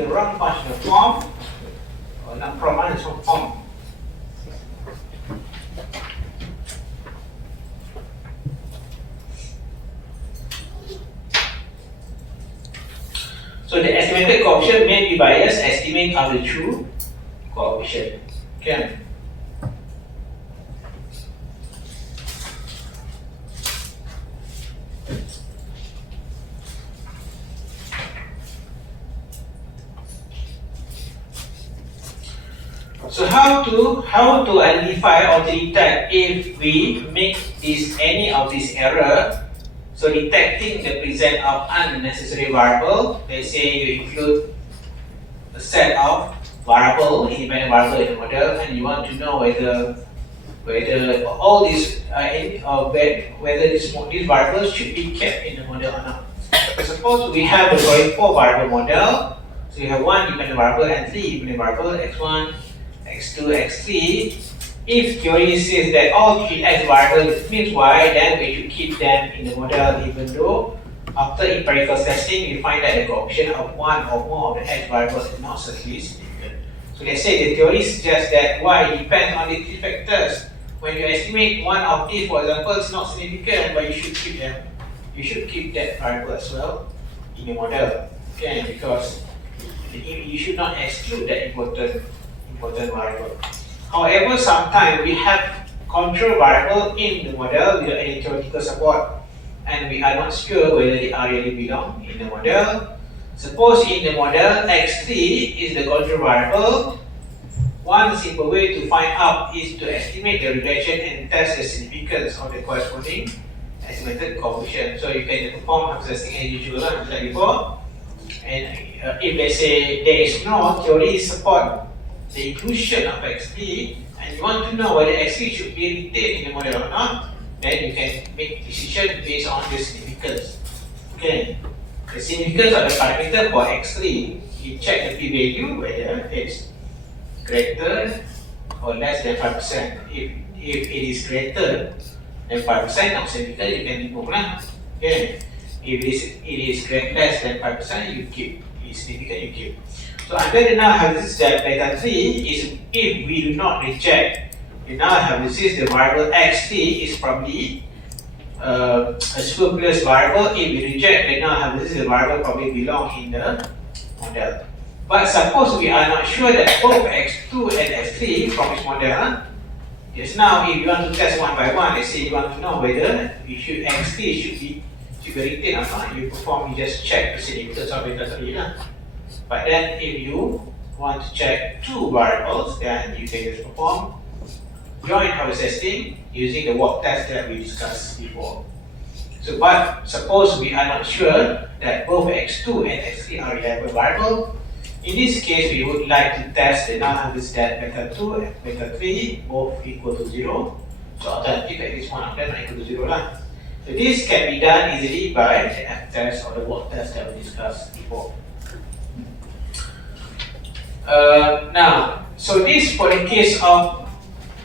the wrong functional form, or not from it's from form. So the estimated coefficient may be biased estimate of the true coefficient. Okay. So how to identify or to detect if we make any of this error? So detecting the presence of unnecessary variable. Let's say you include a set of variable, independent variable in the model, and you want to know whether all these whether these variables should be kept in the model or not. Suppose we have the following 4 variable model. So you have 1 dependent variable and 3 independent variable, x1, x2, x3. If theory says that all 3x variables means y, then we should keep them in the model, even though after empirical testing we find that the coefficient of 1 or more of the x variables is not certainly significant. So let's say the theory suggests that y depends on the 3 factors. When you estimate one of these, for example, it's not significant, but you should keep them. You should keep that variable as well in your model. Okay, because you should not exclude that important variable. However, sometimes we have control variable in the model without any theoretical support, and we are not sure whether they are really belong in the model. Suppose in the model x3 is the control variable. One simple way to find out is to estimate the regression and test the significance of the corresponding estimated coefficient. So you can perform testing as usual, like before. And if let's say there is no theory support the inclusion of x3, and you want to know whether x3 should be retained in the model or not, then you can make decision based on the significance. Okay, the significance of the parameter for x3, you check the p-value whether it's greater or less than 5%. If it is greater than 5%, not significant, you can remove lah. Okay, if it is less than 5%, you keep. If it's significant, you keep. So under the null hypothesis that beta 3 is if we do not reject the null hypothesis, the variable x3 is probably a superfluous variable. If we reject the null hypothesis, the variable probably belong in the model. But suppose we are not sure that both x2 and x3 from this model. Just now, if you want to test one by one, let's say you want to know whether x3 should be retained or not, you just check the significance of beta 3 lah. But then if you want to check 2 variables, then you can just perform joint hypothesis testing using the walk test that we discussed before. So, but suppose we are not sure that both x2 and x3 are reliable variables. In this case, we would like to test the null hypothesis that beta 2 and beta 3 both equal to 0. So alternative, at least one of them are equal to 0 lah. So this can be done easily by the f-test or the walk test that we discussed before. Now, so this for the case of,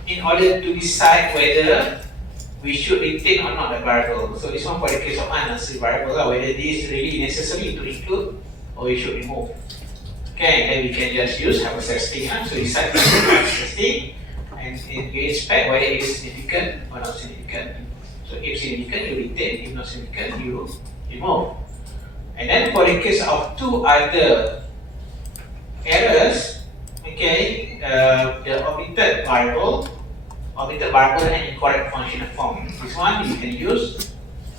in order to decide whether we should retain or not the variable. So this one for the case of unnecessary variable, whether this is really necessary to include or we should remove. Okay, then we can just use hypothesis testing. So decide hypothesis testing, and you inspect whether it is significant or not significant. So if significant, you retain. If not significant, you remove. And then for the case of 2 other errors, okay, the omitted variable and incorrect functional form. This one you can use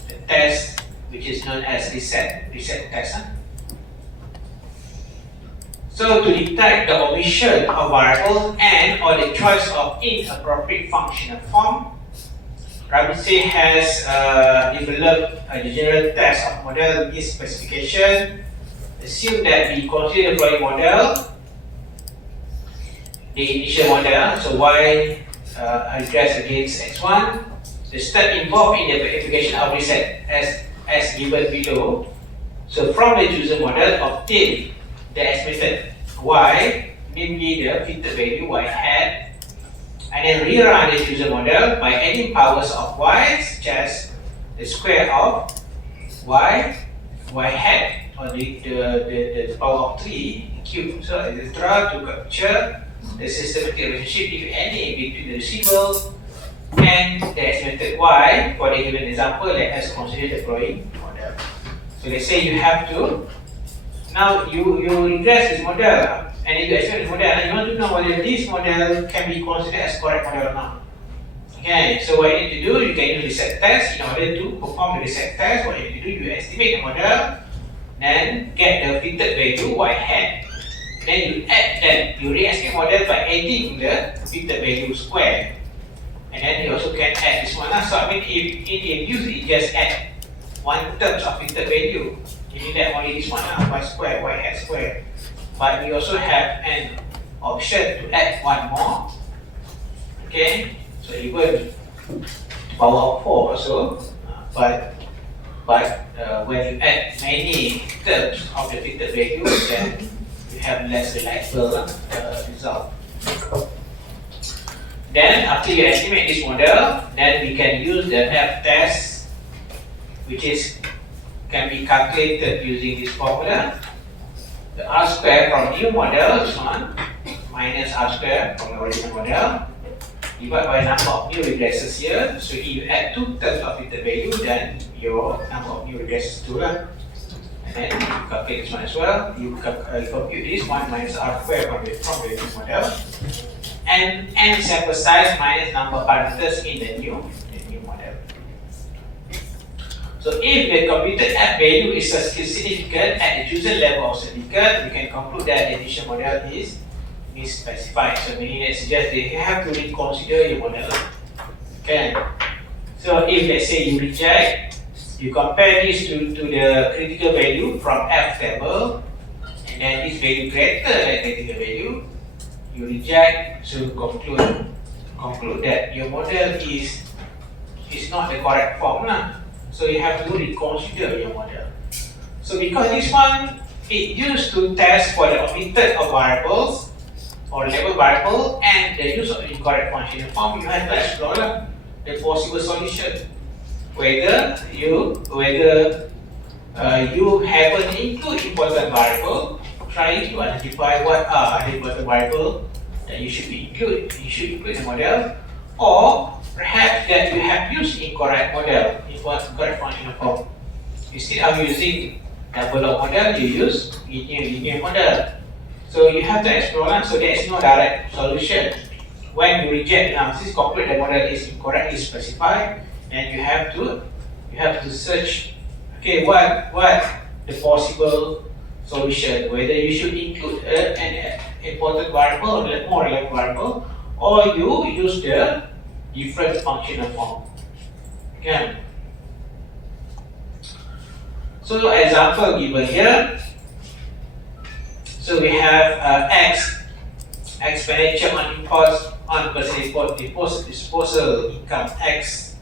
the test which is known as reset test. So to detect the omission of variables and or the choice of inappropriate functional form, Ramsey has developed a general test of model specification. Assume that we consider the following model, the initial model, so y addressed against x1. The step involved in the application of reset as given below. So from the chosen model, obtain the estimated y, namely the fitted value y hat, and then rerun the chosen model by adding powers of y, such as the square of y hat or the power of 3 cube, so etc. to capture the systematic relationship, if any, between the receivable and the estimated y for the given example. Let us consider the following model. So let's say you have to, now you regress this model and you estimate this model and you want to know whether this model can be considered as correct model or not. Okay, so what you need to do, you can use reset test. In order to perform the reset test, what you need to do, you estimate the model, then get the fitted value y hat. Then you add that, you re-estimate model by adding the fitted value square. And then you also can add this one. So I mean, if in use it, just add one terms of fitted value. Meaning that only this one, y square, y hat square. But we also have an option to add one more. Okay. So even power of 4 also, but when you add many terms of the fitted value, then you have less reliable result. Then after you estimate this model, then we can use the F test, which can be calculated using this formula. The R square from new model, this one, minus R square from the original model, divided by number of new regresses here. So if you add 2 terms of fitted value, then your number of new regresses 2 lah. And then you calculate this one as well. You compute this 1 minus R square from the new model, and n sample size minus number of parameters in the new model. So if the computed F value is significant at the chosen level of significance, we can conclude that the initial model is misspecified. So meaning that suggests that you have to reconsider your model. Okay. So if let's say you reject, you compare this to the critical value from F table, and then this value greater than critical value, you reject, so conclude that your model is not the correct form lah. So you have to reconsider your model. So because this one, it used to test for the omitted of variables or label variable and the use of incorrect functional form, you have to explore the possible solution. Whether you haven't include important variable, try to identify what are the important variable that you should include in the model, or perhaps that you have used incorrect model, incorrect functional form. Instead of using double law model, you use linear model. So you have to explore, so there is no direct solution. When you reject analysis, conclude the model is incorrectly specified, and you have to search, okay, what the possible solution, whether you should include an important variable or a more relevant variable, or you use the different functional form. Okay. So example given here. So we have expenditure on imports on personal disposal income X.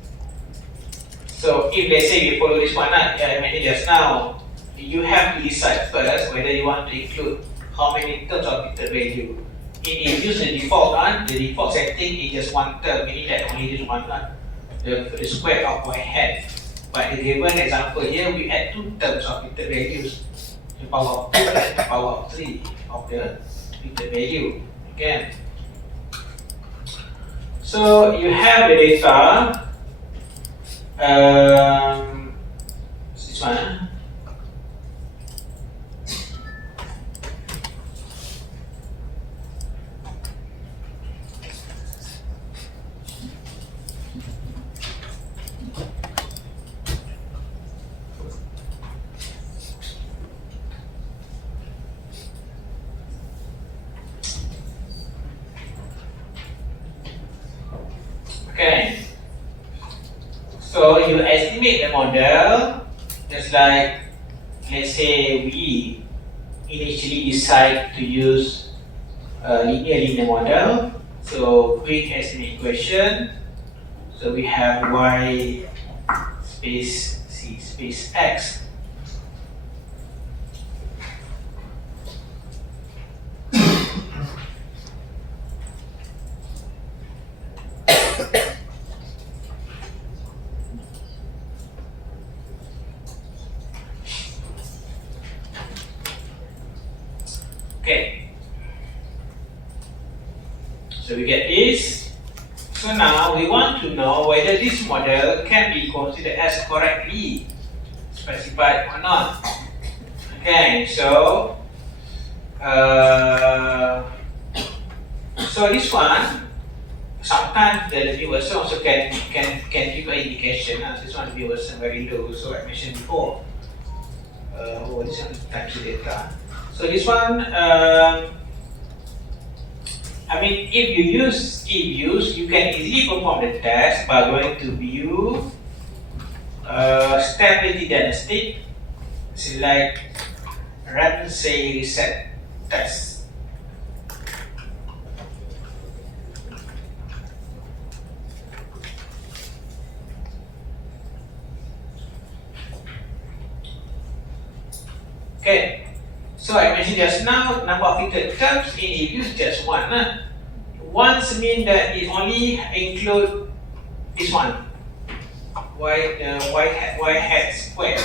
So if let's say you follow this one, I mentioned just now, you have to decide first whether you want to include how many terms of fitted value. If you use the default one, the default setting is just one term, meaning that only this one, the square of y hat. But the given example here, we add 2 terms of fitted values, the power of 2 and the power of 3 of the fitted value. Okay. So you have the data. This one. Okay. So you estimate the model, just like, let's say we initially decide to use a linear model. So quick estimate equation. So we have y space c space x. Okay. So we get this. So now we want to know whether this model can be considered as correctly specified or not. Okay, so this one sometimes the viewers also can give an indication. This one viewers are very low, so I mentioned before. This one types of data. So this one, I mean, if you use key views, you can easily perform the test by going to view, stability diagnostic, select run say reset test. Okay, so I mentioned just now, number of fitted terms in a view is just one. Once mean that it only include this one, y hat square.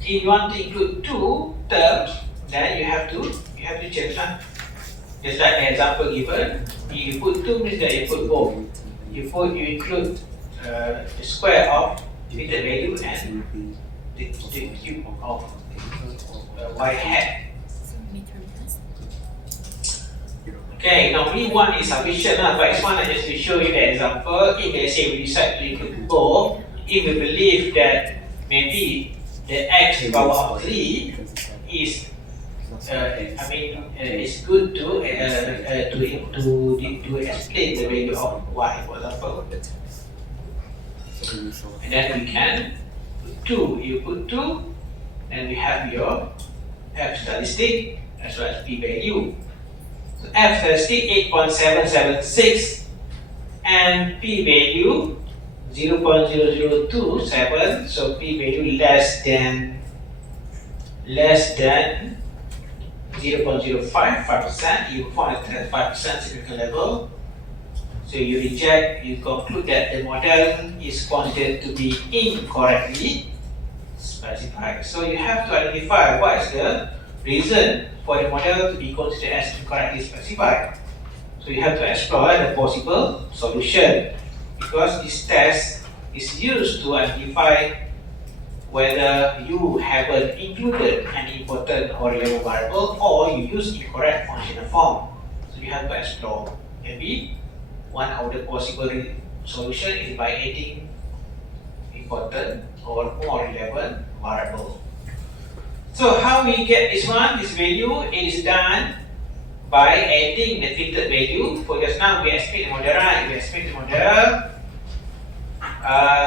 If you want to include two terms, then you have to change that. Just like the example given, if you put two means that you put both. You include the square of fitted value and the cube of y hat. Okay, normally one is sufficient, but this one just to show you the example. If let's say we decide to include both, if we believe that maybe the x power of 3 is it's good to explain the value of y, for example. And then we can put 2. You put 2, and we have your f statistic as well as p value. So f statistic 8.776 and p value 0.0027. So p value less than 0.055%. You perform at 5% significant level. So you reject, you conclude that the model is considered to be incorrectly specified. So you have to identify what is the reason for the model to be considered as incorrectly specified. So you have to explore the possible solution, because this test is used to identify whether you haven't included an important or relevant variable or you use incorrect functional form. So you have to explore. Maybe one of the possible solution is by adding important or more relevant variable. So how we get this one, this value? It is done by adding the fitted value. For just now, we estimate the model, right? We estimate the model.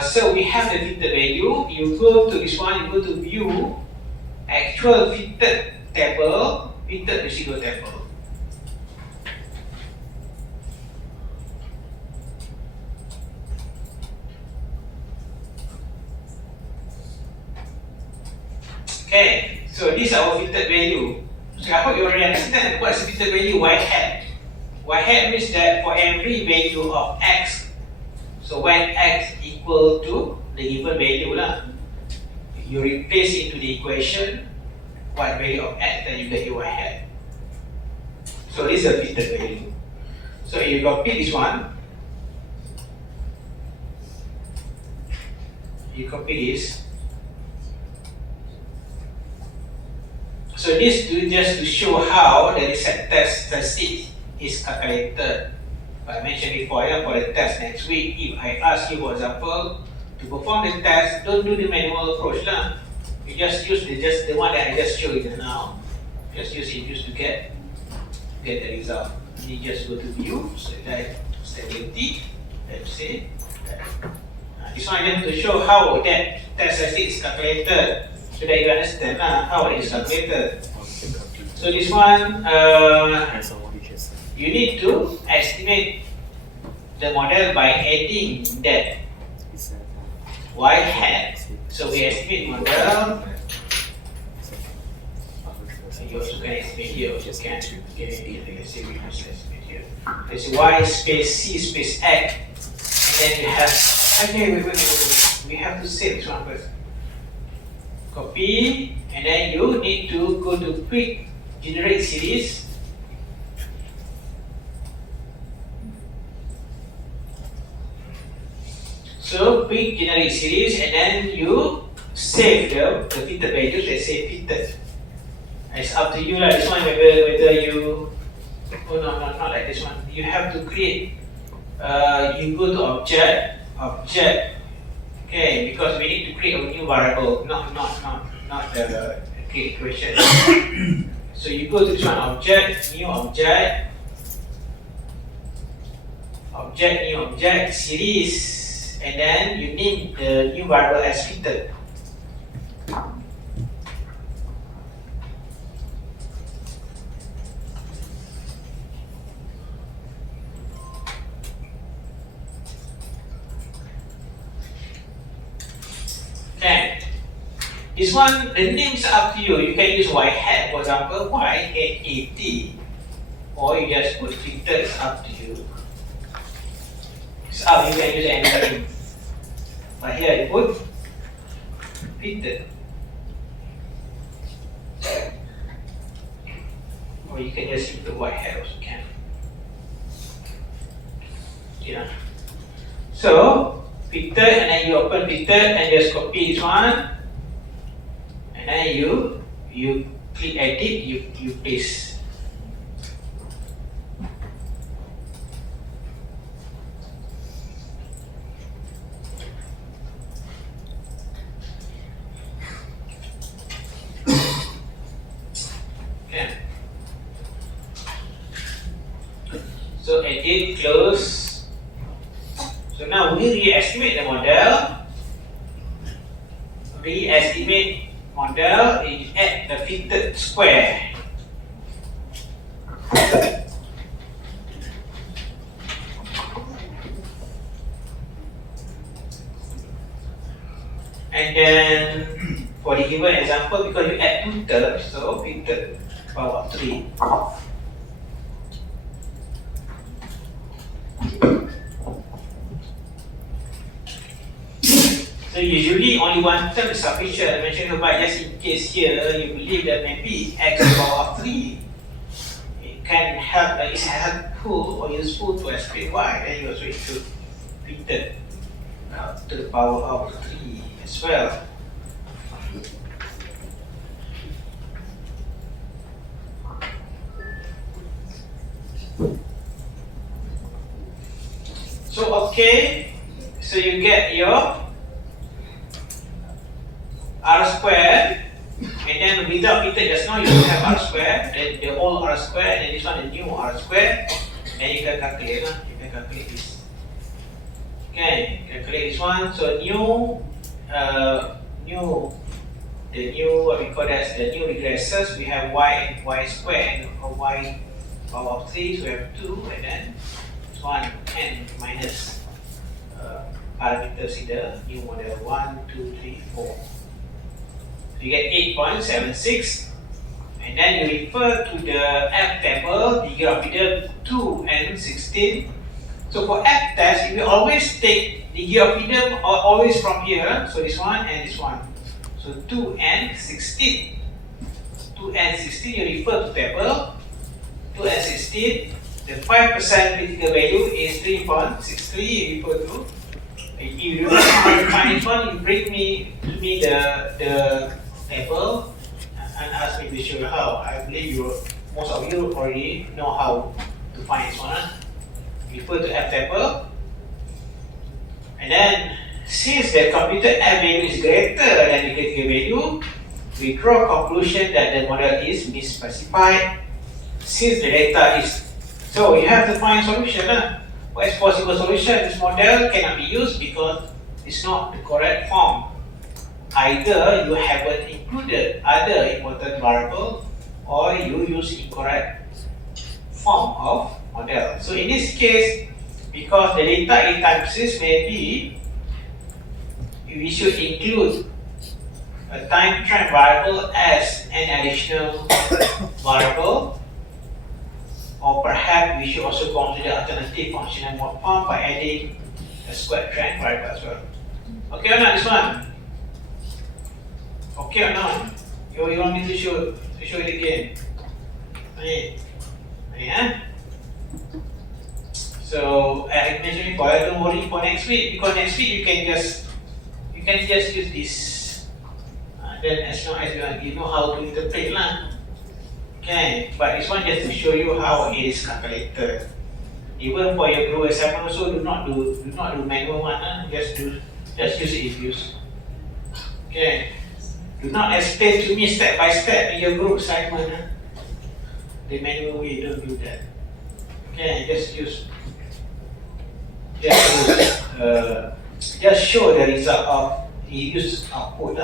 So we have the fitted value. You go to this one, you go to view, actual fitted table, fitted residual table. Okay, so this is our fitted value. So I hope you already understand what is fitted value y hat. Y hat means that for every value of x, so when x equal to the given value you replace into the equation what value of x, then you get your y hat. So this is a fitted value. So if you copy this one, you copy this. So this is just to show how the reset test statistic is calculated. I mentioned before, for the test next week, if I ask you, for example, to perform the test, don't do the manual approach. You just use the one that I just showed you now. Just use it to get the result. You just go to view, select stability, let's say. This one just to show how that test statistic is calculated, so that you understand how it is calculated. So this one, you need to estimate the model by adding that y hat. So we estimate model. You also can estimate here. Also can. Let's say we have estimate here. Let's say y space c space x, and then you have. Okay, wait. We have to save this one first. Copy, and then you need to go to quick generate series. quick generate series and then you save the fitted values. Let's say fitted. It's up to you lah. This one whether you not like this one. You have to create. You go to object. Okay, because we need to create a new variable, not the create equation. So you go to this one, object, new object, new object, series, and then you name the new variable as fitted. Okay. This one, the names are up to you. You can use y hat, for example, y hat at, or you just put fitted. It's up to you. It's up. You can use any name. But here you put fitted, or you can just use the y hat also can. Yeah. So fitted, and then you open fitted and just copy this one, and then you click edit, you paste. Okay. So edit, close. So now we re-estimate the model. Re-estimate model is at the fitted square. And then for the given example, because you add 2 terms, so fitted power 3. So usually only one term is sufficient. I mentioned but just in case here you believe that maybe x to the power of 3, it can help, it's helpful or useful to explain why. Then you also include fitted to the power of 3 as well. So okay, so you get your r squared, and then without fitted just now you will have r squared, then the whole r squared, and this one the new r squared, and you can calculate this. Okay, calculate this one. So the new what we call as the new regressors, we have y squared or y power of 3, so we have 2, and then this one n minus parameters in the new model 1, 2, 3, 4. You get 8.76, and then you refer to the F table, degree of freedom 2 and 16. So for F test, you will always take degree of freedom always from here, so this one and this one. So 2 and 16. 2 and 16, you refer to table. 2 and 16, the 5% critical value is 3.63, you refer to. If you don't know how to find this one, you bring me the table and ask me to show you how. I believe most of you already know how to find this one. Refer to F table, and then since the computed F value is greater than the critical value, we draw conclusion that the model is misspecified since the data is. So you have to find solution. What is possible solution? This model cannot be used because it's not the correct form. Either you haven't included other important variable, or you use incorrect form of model. So in this case, because the data in time series may be, we should include a time trend variable as an additional variable, or perhaps we should also consider alternative functional mode form by adding a square trend variable as well. Okay or not this one? Okay or not? You want me to show it again? So I mentioned before, don't worry for next week, because next week you can just use this. Then as long as you know how to interpret lah. Okay, but this one just to show you how it is calculated. Even for your group assignment also, do not do manual one. Just use it if used. Okay. Do not explain to me step by step in your group assignment. The manual way, don't do that. Okay, just show the result of the use output.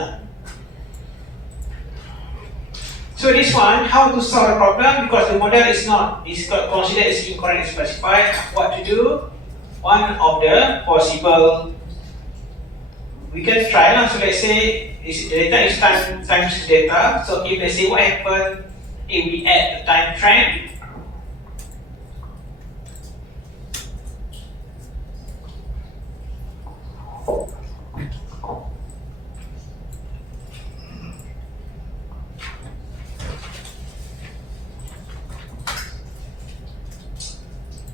So this one, how to solve the problem, because the model is considered as incorrect specified. What to do? One of the possible, we can try now. So let's say this data is times data. So if let's say what happens if we add the time trend.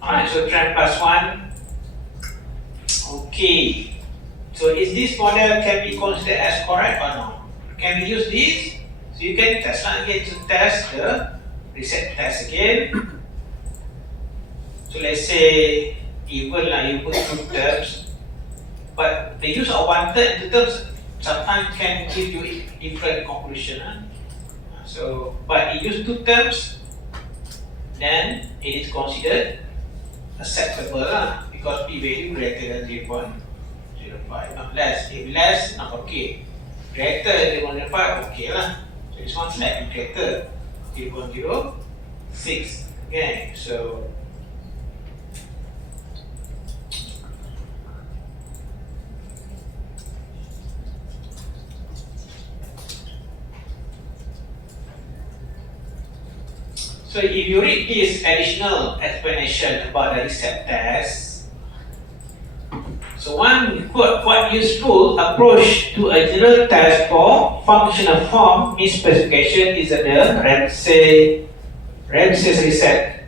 Alright, so trend plus 1. Okay. So is this model can be considered as correct or not? Can we use this? So you can test again to test the reset test again. So let's say even you put 2 terms, but the use of 1 term, 2 terms sometimes can give you different conclusion. So, but you use 2 terms, then it is considered acceptable because p value greater than 0.05, not less. If less, not okay. Greater than 0.05, okay lah. So this one slightly greater, 0.06. Okay, so if you read this additional explanation about the reset test, so one quite useful approach to a general test for functional form misspecification is the Ramsey's reset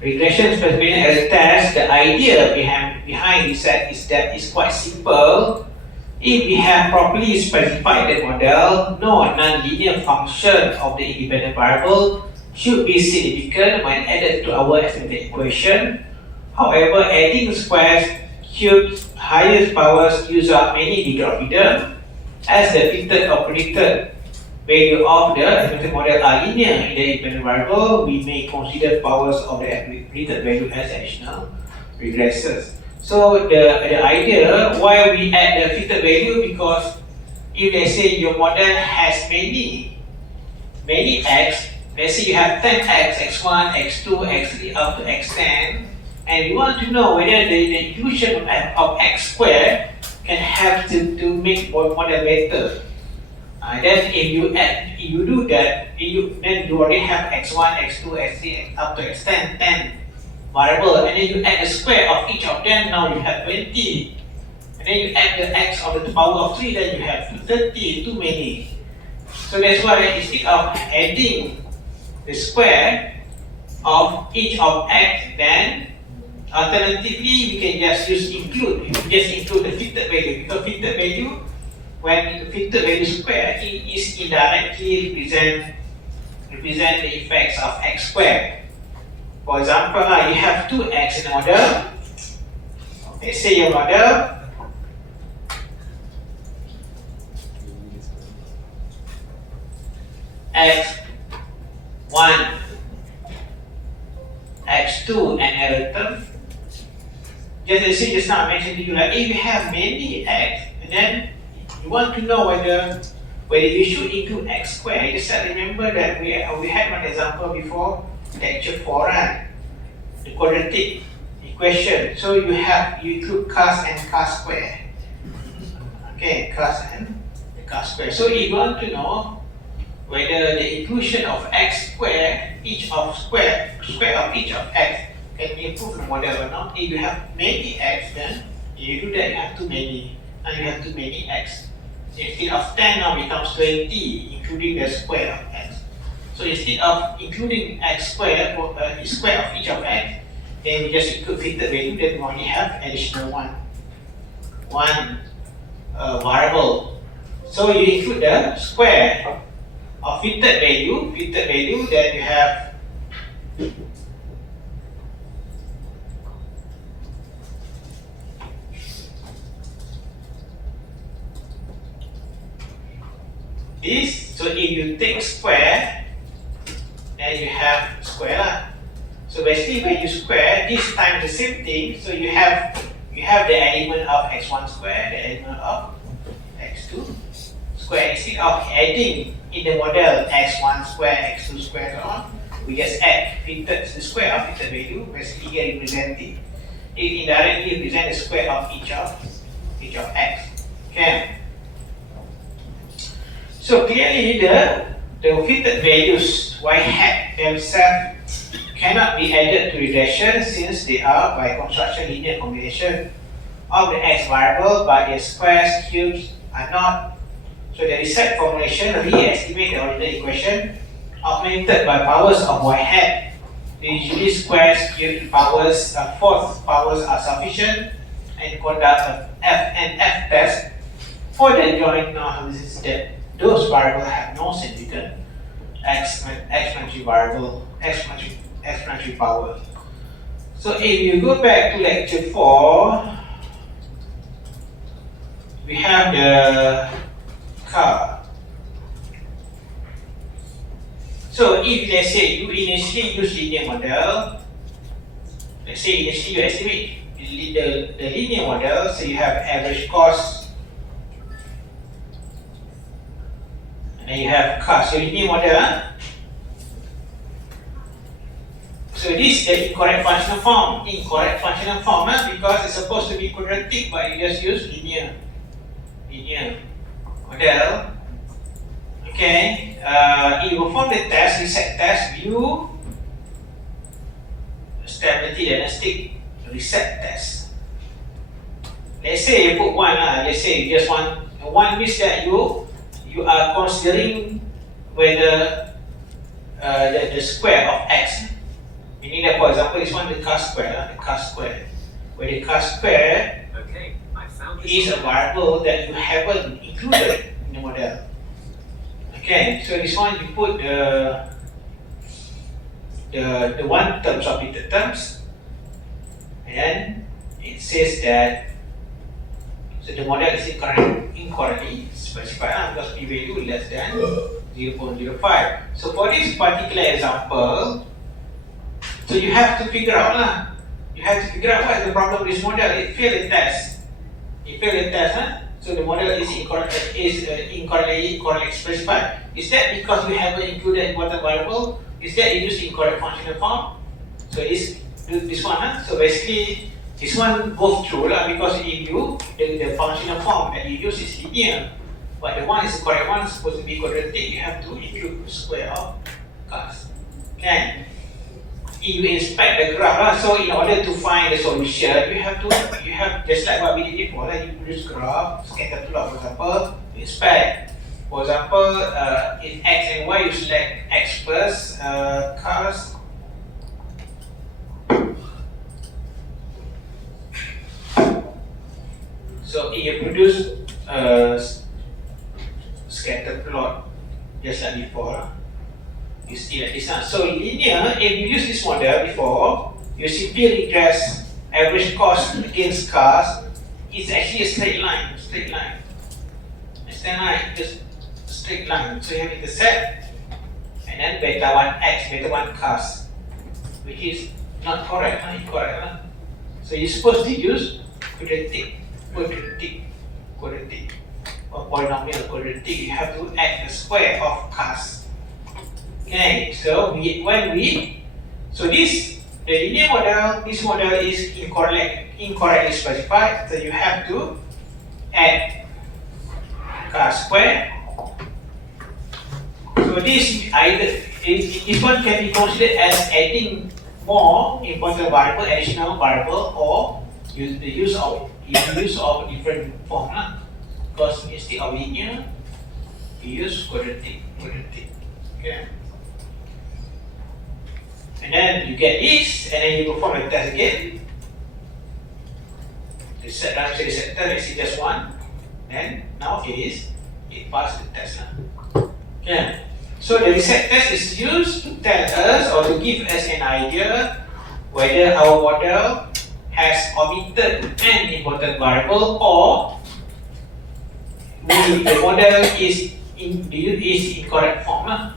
regression specification as a test. The idea behind reset is that it's quite simple. If we have properly specified the model, no non-linear function of the independent variable should be significant when added to our estimated equation. However, adding squares, cubes, highest powers use up many degree of freedom. As the fitted or predicted value of the estimated model are linear in the independent variable, we may consider powers of the predicted value as additional regressors. So the idea why we add the fitted value, because if let's say your model has many x, let's say you have 10x, x1, x2, x3 up to x10, and you want to know whether the inclusion of x squared can help to make model better. Then if you do that, then you already have x1, x2, x3 up to x10, 10 variable, and then you add the square of each of them, now you have 20. And then you add the x of the power of 3, then you have 30, too many. So that's why instead of adding the square of each of x, then alternatively we can just include the fitted value, because fitted value, when the fitted value square, it is indirectly represent the effects of x squared. For example, you have 2x in the model. Let's say your model x1, x2 and error term. Just now I mentioned to you, like if you have many x, and then you want to know whether you should include x squared. Just remember that we had one example before, lecture 4, right? The quadratic equation. So you include cos and cos square. Okay, cos and the cos square. So if you want to know whether the inclusion of x square, square of each of x can improve the model or not. If you have many x, then if you do that, you have too many. And you have too many x. So instead of 10 now becomes 20, including the square of x. So instead of including x square, square of each of x, then we just include fitted value, then we only have additional one variable. So you include the square of fitted value, then you have this. So if you take square, then you have square lah. So basically when you square this times the same thing, so you have the element of x1 square, the element of x2 square. Instead of adding in the model x1 square, x2 square, so on, we just add fitted the square of fitted value. Basically here representing it indirectly represent the square of each of x. Okay. So clearly the fitted values y hat themselves cannot be added to regression since they are by construction linear combination of the x variable, but their squares, cubes are not. So the reset formulation re-estimate the original equation augmented by powers of y hat. Usually squares, cubes, powers, fourth powers are sufficient, and conduct an f and f test for the joint analysis that those variables have no significant exponential variable, exponential power. So if you go back to lecture 4, we have the car. So if let's say you initially use linear model, let's say initially you estimate the linear model, so you have average cost, and then you have cost. So linear model, so this is the incorrect functional form. Because it's supposed to be quadratic, but you just use linear model. Okay, you perform the test, reset test, view, stability diagnostic, reset test. Let's say you put one, let's say you just want one means that you are considering whether the square of x, meaning that for example this one the cos square, where the cos square is a variable that you haven't included in the model. Okay, so this one you put the one terms of the terms, and then it says that so the model is incorrectly specified because p value less than 0.05. So for this particular example, so you have to figure out what is the problem with this model. It failed the test. So the model is incorrectly specified. Is that because we haven't included important variable? Is that you use incorrect functional form? So this one, so basically this one goes through because if you the functional form that you use is linear, but the one is the correct one, supposed to be quadratic, you have to include the square of cos. Okay. If you inspect the graph, so in order to find the solution, you have just like what we did before, you produce graph, scatter plot for example, inspect. For example, in x and y, you select x first, cos. So if you produce scatter plot just like before, you see like this. So linear, if you use this model before, you simply regress average cost against cost. It's actually a straight line. Just straight line. So you have intercept, and then beta 1 x, beta 1 cost, which is not correct, incorrect. So you're supposed to use quadratic, or polynomial quadratic. You have to add the square of cost. Okay, so the linear model, this model is incorrectly specified, so you have to add cos square. So this one can be considered as adding more important variable, additional variable, or the use of different formula. Because instead of linear, you use quadratic. Okay. And then you get this, and then you perform the test again. The set run to the set test, let's see just one. And now it passed the test. Yeah. So the reset test is used to tell us or to give us an idea whether our model has omitted an important variable or the model is in correct form.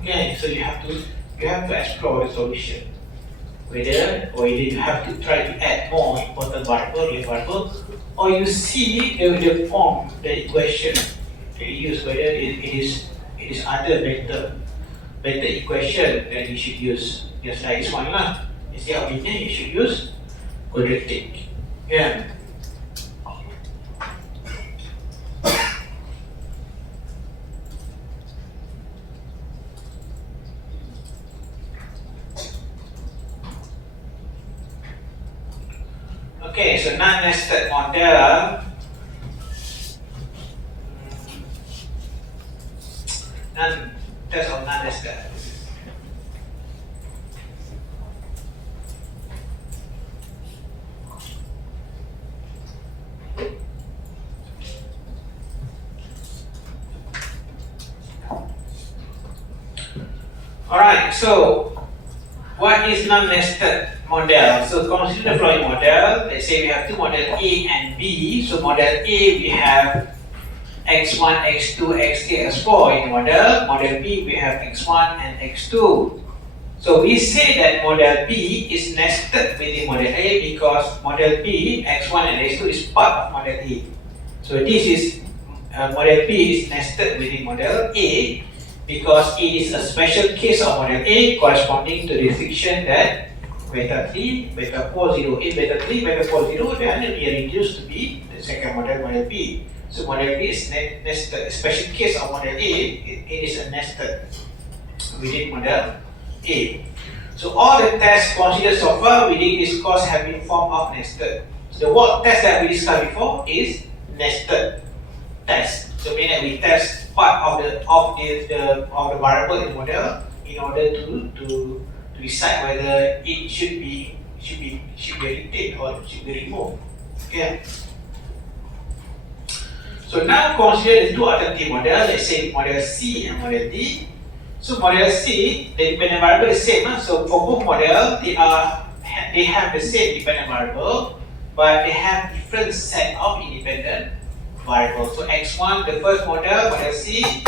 Okay, so you have to explore the solution. Whether you have to try to add more important variable, or you see the form, the equation that you use, whether it is other better equation that you should use. Just like this one lah. Instead of linear, you should use quadratic. Yeah. Okay, so non-nested model. Test of non-nested. Alright, so what is non-nested model? So consider the following model. Let's say we have two models A and B. So model A, we have x1, x2, x3, x4 in the model. Model B, we have x1 and x2. So we say that model B is nested within model A because model B, x1 and x2 is part of model A. So this is model B is nested within model A because it is a special case of model A corresponding to the fiction that beta 3, beta 4, 0, A, beta 3, beta 4, 0, then it will be reduced to be the second model, model B. So model B is nested, a special case of model A, it is a nested within model A. So all the tests considered so far within this course have been form of nested. So the word test that we discussed before is nested test. So meaning that we test part of the variable in the model in order to decide whether it should be retained or should be removed. Okay. So now consider the two alternative models. Let's say model C and model D. So model C, the dependent variable is same. So for both models, they have the same dependent variable, but they have different set of independent variables. So x1, the first model C,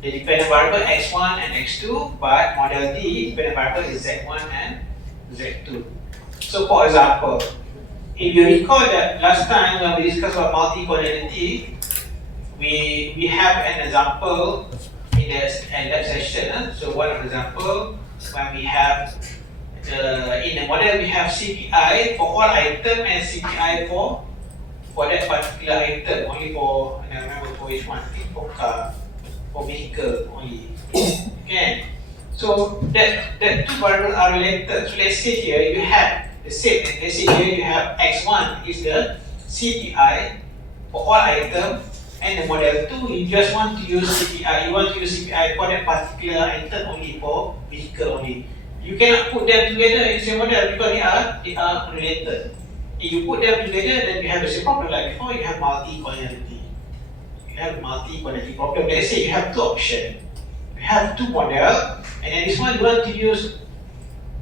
the dependent variable x1 and x2, but model D, dependent variable is z1 and z2. So for example, if you recall that last time when we discussed about multi-causality, we have an example in that session. So one example, when we have in the model we have CPI for all item and CPI for that particular item, only for, I don't remember for which one, I think for car, for vehicle only. Okay. So that two variables are related. So let's say here you have the same. Let's say here you have x1 is the CPI for all items, and the model 2 you just want to use CPI. You want to use CPI for that particular item only, for vehicle only. You cannot put them together in the same model because they are related. If you put them together, then you have the same problem like before. You have multi-causality. You have multi-causality problem. Let's say you have two options. You have two models, and then this one you want to use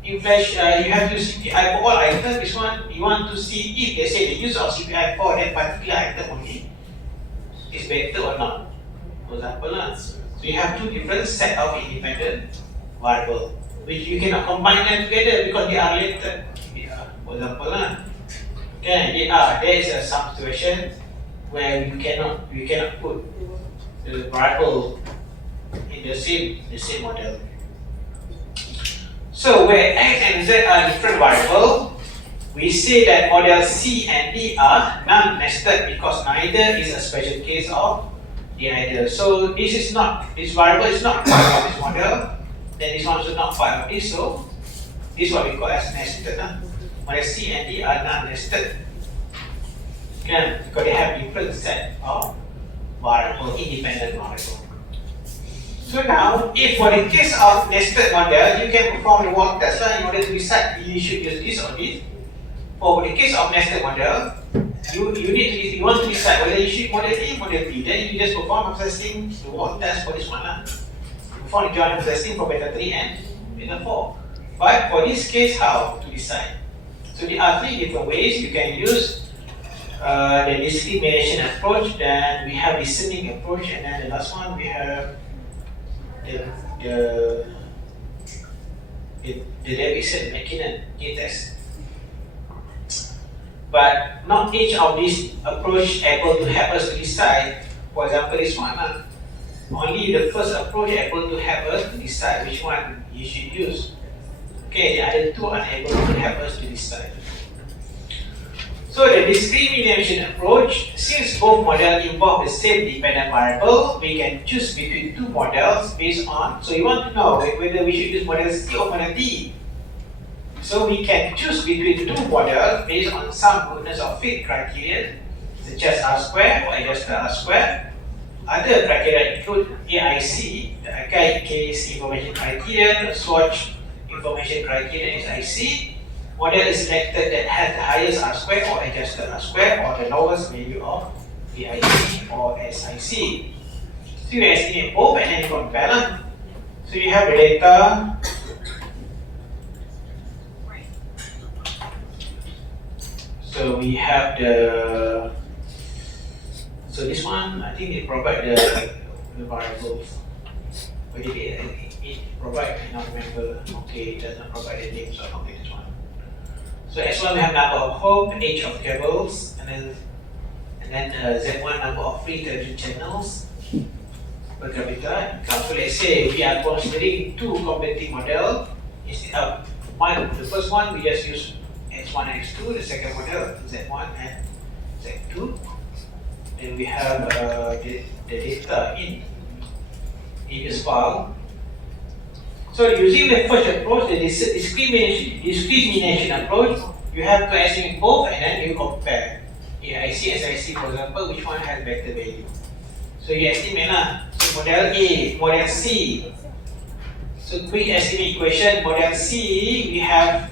inflation. You have to use CPI for all items. This one you want to see if they say the use of CPI for that particular item only is better or not. For example, so you have two different set of independent variables, which you cannot combine them together because they are related. For example, okay, there is some situation where you cannot put the variable in the same model. So where x and z are different variables, we say that model C and D are non-nested because neither is a special case of the other. So this variable is not part of this model, then this one is not part of this, so this is what we call as nested. Model C and D are non-nested. Okay, because they have different set of variable, independent variable. So now, if for the case of nested model, you can perform the walk test in order to decide you should use this or this. For the case of nested model, you want to decide whether you should model A, model B. Then you just perform testing, the walk test for this one. Perform the joint testing for beta 3 and beta 4. But for this case, how to decide? So there are three different ways you can use. The discrimination approach, then we have listening approach, and then the last one we have the Davidson McKinnon test. But not each of these approach able to help us to decide. For example, this one, only the first approach able to help us to decide which one you should use. Okay, the other two are unable to help us to decide. So the discrimination approach, since both models involve the same dependent variable, we can choose between two models based on, so you want to know whether we should use model C or model D. So we can choose between two models based on some goodness of fit criteria, such as R square or adjusted R square. Other criteria include AIC, the archaic case information criteria, the swatch information criteria is IC. Model is selected that has the highest R square or adjusted R square or the lowest value of AIC or SIC. So you estimate both and then you compare. So you have the data. So we have the, so this one, I think they provide the variables. But it provide, I don't remember, okay, it does not provide the name, so I don't think this one. So S1 we have number of home, age of cables, and then Z1 number of free television channels per capita. So let's say we are considering two competing models instead of one. The first one we just use X1 and X2. The second model Z1 and Z2. Then we have the data in this file. So using the first approach, the discrimination approach, you have to estimate both and then you compare. AIC, SIC, for example, which one has better value. So you estimate so model A, model C. So quick estimate equation, model C, we have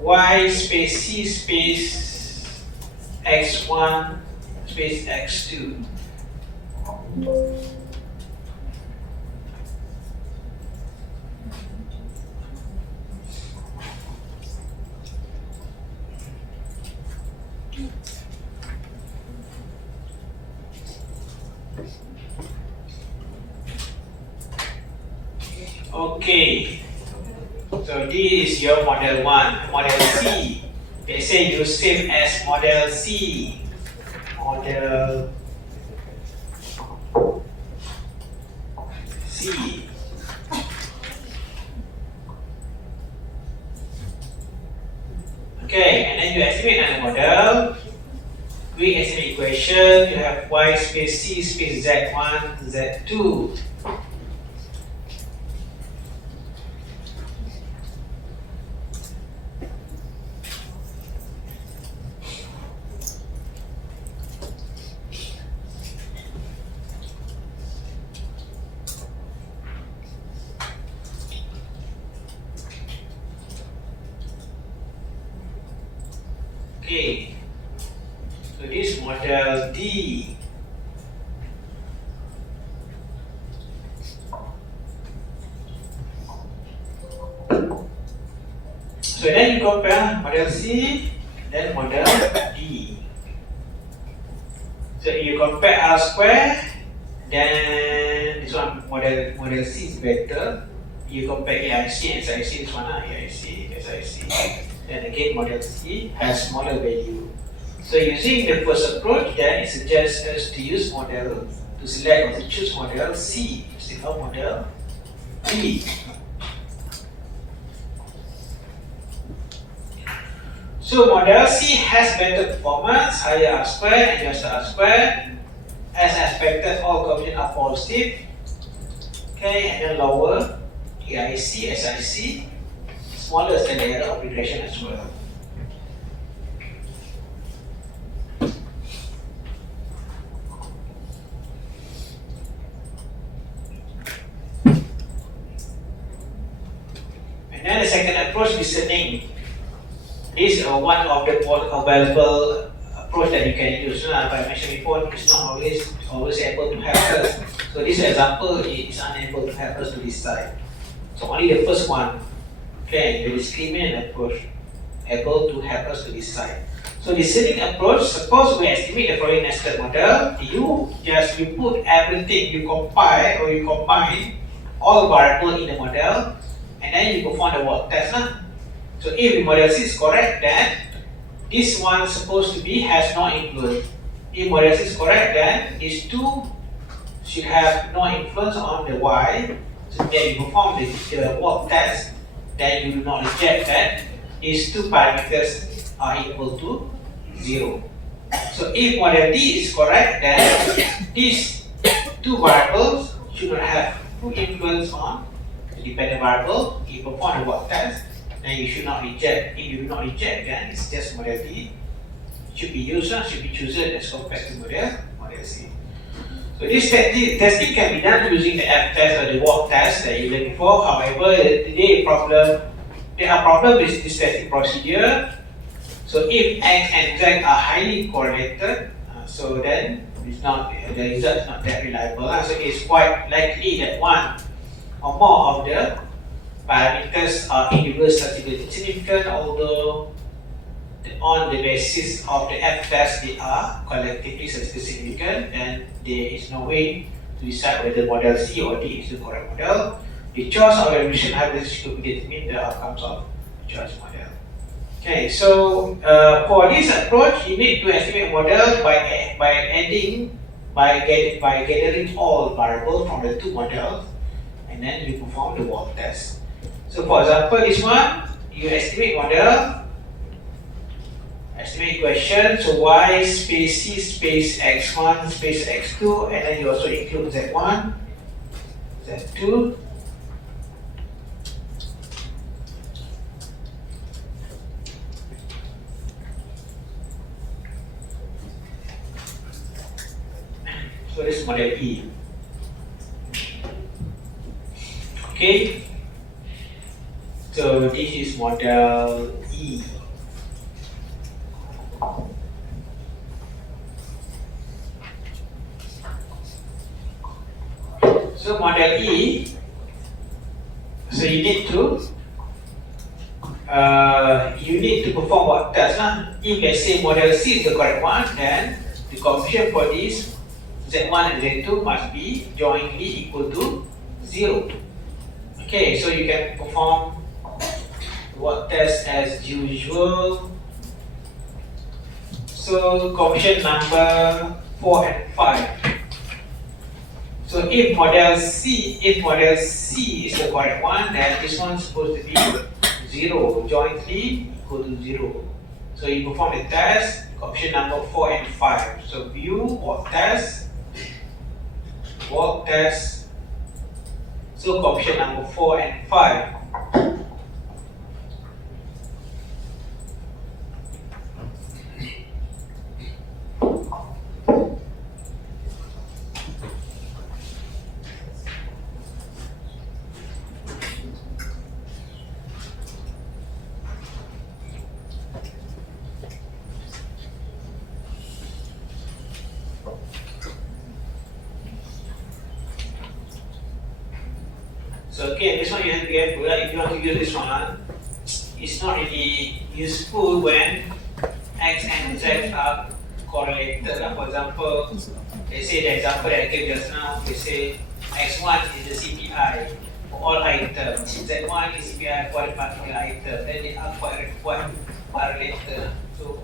Y space C space X1 space X2. Okay, so this is your model 1, model C. They say you save as model C, model C. Okay, and then you estimate another model. We estimate equation, you have Y space C space Z1, Z2. Okay, so this model D. So then you compare model C, then model D. So you compare R square, then this one model C is better. You compare AIC and SIC, this one AIC, SIC. Then again model C has smaller value. So using the first approach, then it suggests us to use model, to select or to choose model C instead of model D. So model C has better performance, higher R square, adjusted R square. As expected, all coefficients are positive. Okay, and then lower AIC, SIC. Smaller than the error of regression as well. approach listening. This is one of the most available approach that you can use. Like I mentioned before, it's not always able to help us. So this example is unable to help us to decide. So only the first one, okay, the discriminant approach, able to help us to decide. So listening approach, suppose we estimate the following nested model, you put everything, you compile or you combine all variables in the model, and then you perform the work test. So if the model C is correct, then this one is supposed to be has no influence. If model C is correct, then these two should have no influence on the Y. So then you perform the work test, then you do not reject that these two parameters are equal to 0. So if model D is correct, then these two variables should not have full influence on the dependent variable. If you perform the work test, then you should not reject. If you do not reject, then it's just model D should be used, should be chosen as compared to model C. So this testing can be done using the F-test or the walk test that you learned before. However, there are problems with this testing procedure. So if X and Z are highly correlated, so then it's not, the result is not that reliable. So it's quite likely that one or more of the parameters are individually statistically significant, although on the basis of the F-test they are collectively statistically significant, and there is no way to decide whether model C or D is the correct model. The choice of evaluation hypothesis could determine the outcomes of the choice model. Okay, so for this approach, you need to estimate model by gathering all variables from the two models, and then you perform the walk test. So for example, this one, you estimate model, estimate equation, so y space c space x1 space x2, and then you also include z1, z2. So this is model E. Okay. So this is model E. So model E, so you need to perform what test. If let's say model C is the correct one, then the coefficient for this Z1 and Z2 must be jointly equal to 0. Okay, so you can perform work test as usual. So coefficient number 4 and 5. So if model C is the correct one, then this one is supposed to be 0, jointly equal to 0. So you perform the test, coefficient number 4 and 5. So view, work test. So coefficient number 4 and 5. So okay, this one you have to be careful. If you want to use this one, it's not really useful when X and Z are correlated. For example, they say the example that I gave just now, they say X1 is the CPI for all items, Z1 is CPI for the particular item, then they are quite correlated. So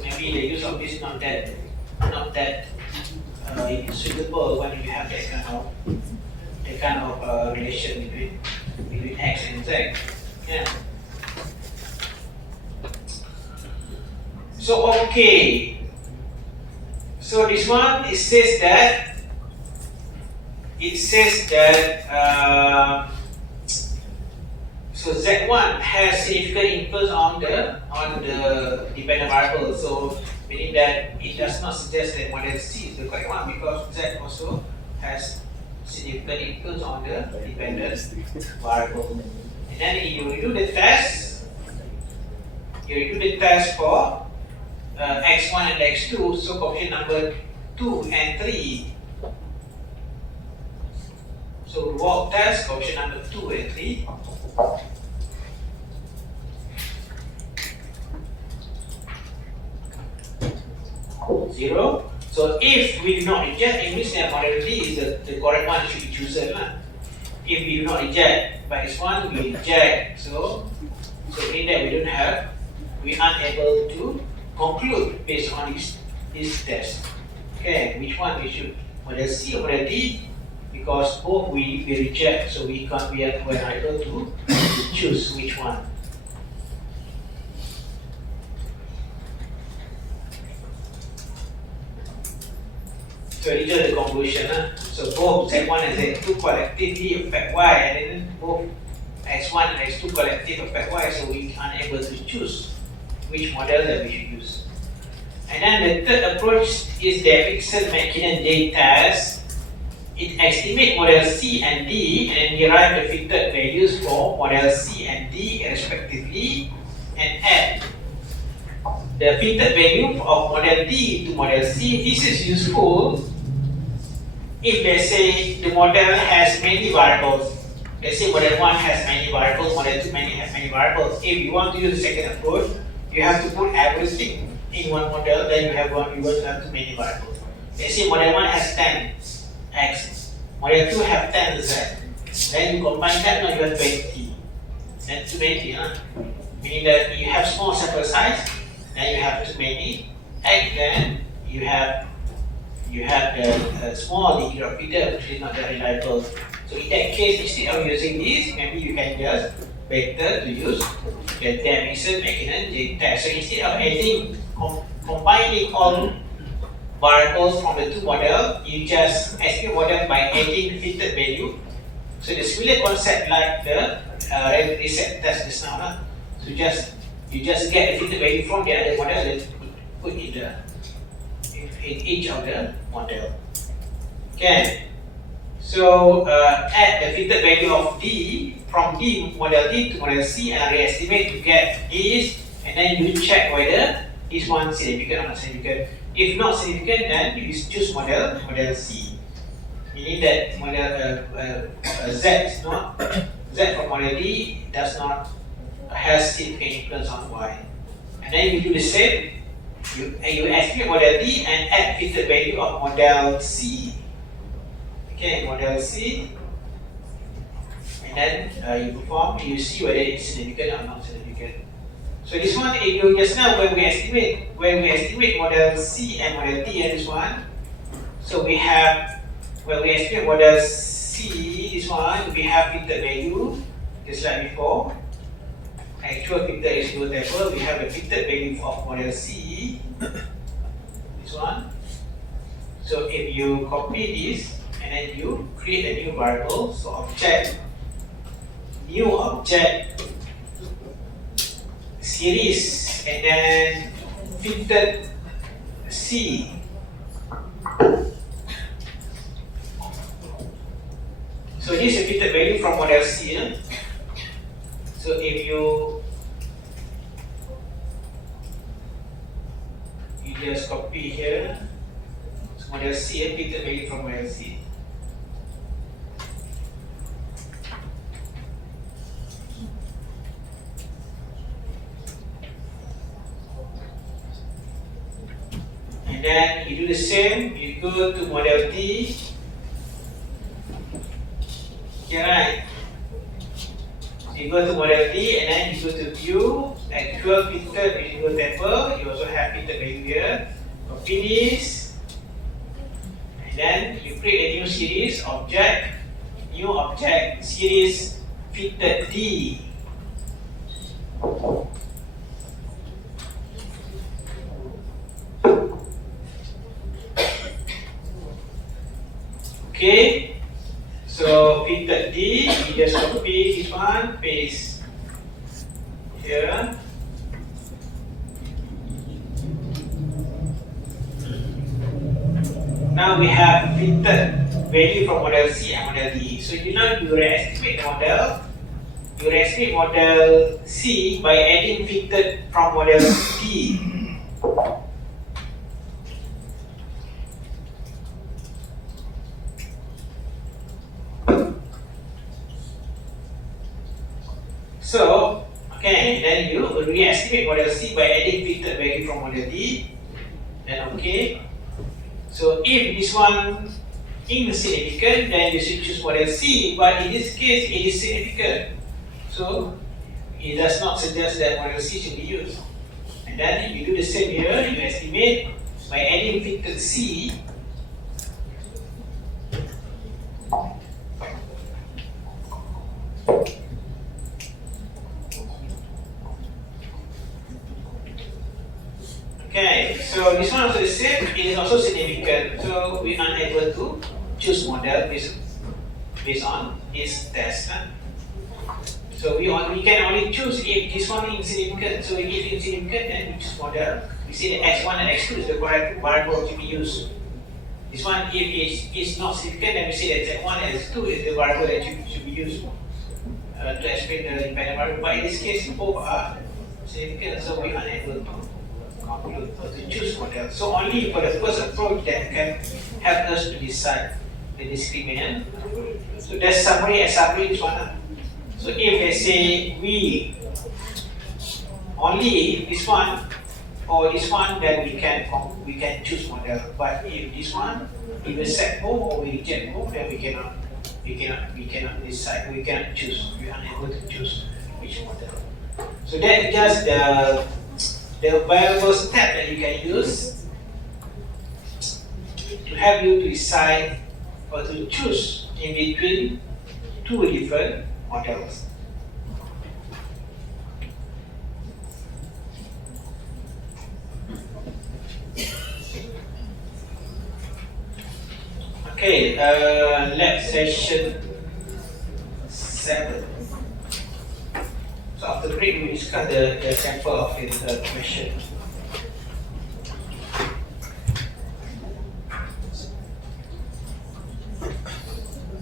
maybe the use of this not that suitable when you have that kind of relation between X and Z. Yeah. So okay. So this one it says that so Z1 has significant influence on the dependent variable. So meaning that it does not suggest that model C is the correct one, because Z also has significant influence on the dependent variable. And then you redo the test. You redo the test for x1 and x2. So coefficient number 2 and 3. So walk test coefficient number 2 and 3. Zero. So if we do not reject, it means that model D is the correct one should be chosen. If we do not reject by this one, we reject. So in that we aren't able to conclude based on this test. Okay, which one we should, model C or model D? Because both we reject, so we are not able to choose which one. So these are the conclusion. So both Z1 and Z2 collectively affect Y, and then both X1 and X2 collectively affect Y, so we are unable to choose which model that we should use. And then the third approach is the Dixon-McKinnon-J test. It estimates model C and D and derive the fitted values for model C and D respectively, and add the fitted value of model D to model C. This is useful if let's say the model has many variables. Let's say model 1 has many variables, model 2 has many variables. If you want to use the second approach, you have to put everything in one model, then you want to have too many variables. Let's say model 1 has 10 x, model 2 have 10 z. Then you combine that, now you have 20. Then too many, meaning that you have small sample size, then you have too many x, then you have the small degree of freedom, which is not very reliable. So in that case, instead of using this, maybe you can just better to use the Dixon-McKinnon-J test. So instead of adding, combining all variables from the two models, you just estimate model by adding fitted value. So the similar concept like the reset test just now. So you just get the fitted value from the other model and put in each of the model. Okay. So add the fitted value of D from model D to model C and re-estimate to get this, and then you check whether this one is significant or not significant. If not significant, then you choose model C. Meaning that model Z is not Z from model D does not has significant influence on Y. And then you do the same. You estimate model D and add fitted value of model C. Okay, model C, and then you perform, you see whether it's significant or not significant. So this one, just now when we estimate model C and model D and this one, so we have, when we estimate model C, this one, we have fitted value, just like before. Actual fitted is go table, we have the fitted value of model C, this one. So if you copy this, and then you create a new variable, so object, new object, series, and then fitted C. So this is a fitted value from model C. So if you just copy here, so model C, fitted value from model C. And then you do the same, you go to model D. Okay, right? So you go to model D and then you go to view, actual fitted visible table. You also have fitted value here. Copy this. And then you create a new series, object, new object, series, fitted D. Okay, so fitted D, you just copy this one, paste here. Now we have fitted value from model C and model D. So you now you re-estimate the model you estimate model C by adding fitted from model D. So, okay, then you re-estimate model C by adding fitted value from model D. Then okay. So if this one insignificant, then you should choose model C, but in this case it is significant. So it does not suggest that model C should be used. And then you do the same here, you estimate by adding fitted C. Okay, so this one also the same, it is also significant. So we are unable to choose model based on this test. So we can only choose if this one is insignificant. So if it's insignificant, then we choose model. We say that x1 and x2 is the correct variable to be used. This one, if it's not significant, then we say that z1 and z2 is the variable that should be used to explain the dependent variable. But in this case, both are significant, so we are unable to conclude or to choose model. So only for the first approach that can help us to decide the discriminant. So that's summary and summary is one. So if they say we only this one or this one, then we can choose model. But if this one, if we set both or we reject both, then we cannot decide. We cannot choose. We are unable to choose which model. So that's just the variable step that you can use to help you to decide or to choose in between two different models. Okay, lab session 7. So after break, we discuss the sample of the question.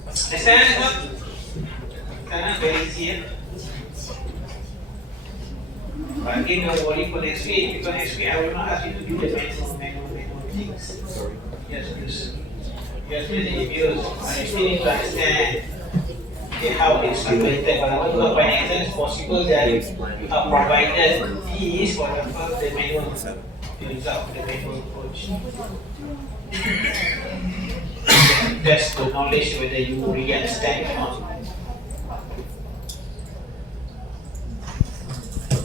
Understand what? Very easy. But again, don't worry for next week, because next week I will not ask you to do the manual things. Just reviews. I still need to understand how it's calculated. But I want to know by example, it's possible that you have provided these, for example, the manual, the result of the manual approach. Test the knowledge whether you really understand or not.